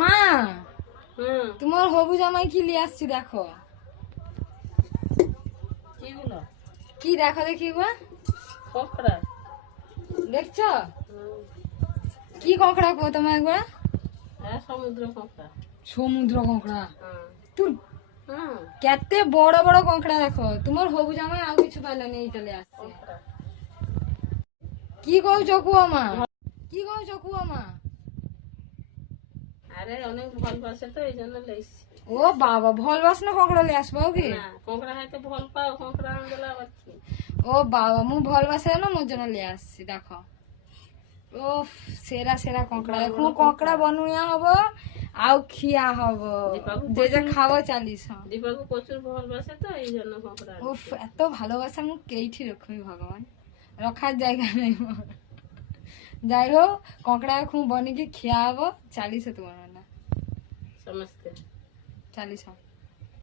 মা তোমার হবু জামাই কি নিয়ে আসছি দেখো। কি দেখো দেখি গো, ককড়া দেখছো কি কংকড়া কো তোমার একবার? সমুদ্র ককড়া। সমুদ্র কংকড়া তুই কেতে বড় বড় কংকড়া দেখো। তোমার হবু জামাই আর কিছু পাইলানি এই চলে আসছে। কি কইছ কুয়া মা, কি কইছ কুয়া মা? আরে অনেক ভালবাসে তো এই জন্য লইছি। ও বাবা ভালবাসনা কংকড়া লিয়ে আসবো কি? না ককড়া খাইতে ভাল পাও, ককড়া আনলে আবার কি। ও বাবা মু ভালবাসে না মোর জন্য লিয়ে আসছি দেখো। ও সেরা সেরা কংকড়া এখন কংকড়া বনুয়া হবো আউ খিয়া হবো, যে যে খাবো চালিস। দীপাকে প্রচুর ভালবাসে তো এই জন্য ককড়া। উফ এত ভালোবাসা মুখ কেইঠি রক্ষবি ভগবান, রখার জায়গা নেই মোর। যাই হোক কংকড়া এখন বনিকে খিয়া হবো চালিস তোমার না সমস্ত চালিস।